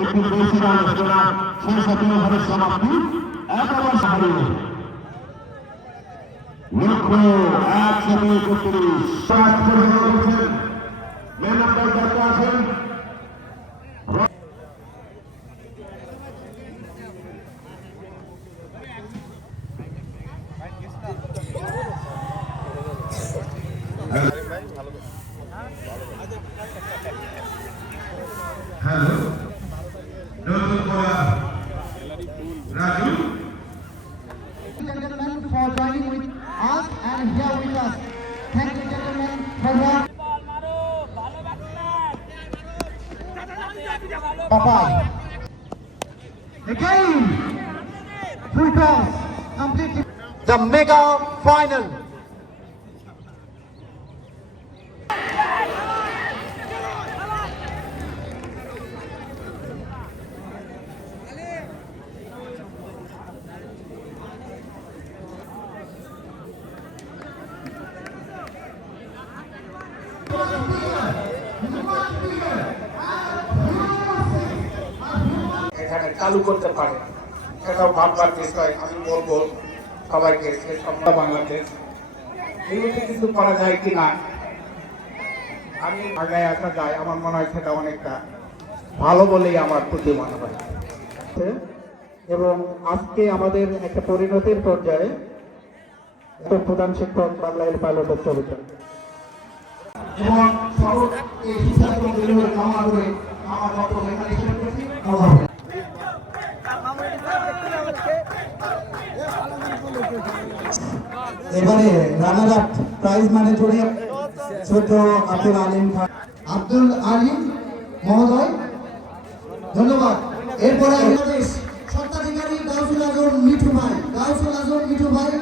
একটি বেশি রান করা সেই সাথে ওভারের সমাপ্তি একেবারে হারিয়ে লক্ষ্য 131 মেন আম্পায়ার দায়িত্বে আছেন Hello. Notun Kola. Raju. Gentlemen for joining with us and here with us. Thank you gentlemen for that. Bye-bye. Again. Full toss. Completely. The mega final. এখানে চালু করতে পারে সেটাও ভাববার বিষয়। আমি বলবো সবাইকে বাংলাদেশ এগুলোতে কিছু করা যায় কিনা, আমি আগায় আসা যায়, আমার মনে হয় সেটা অনেকটা ভালো বলেই আমার প্রতি মনে হয়। এবং আজকে আমাদের একটা পরিণতির পর্যায়ে প্রধান শিক্ষক বাংলাদেশ পাইলটের ছবিটা এবং সড়ক এই সুস্বাস্থ্য কামনা করে আমার বক্তব্য এখানে শেষ করছি। আল্লাহ হাফেজ। এবারে রানার আপ প্রাইজ মানে জড়িয়ে ছোট আব্দুল আলিম খান আব্দুল আলিম মহোদয় ধন্যবাদ। এরপরে স্বত্বাধিকারী গাউসুল আজম মিঠু ভাই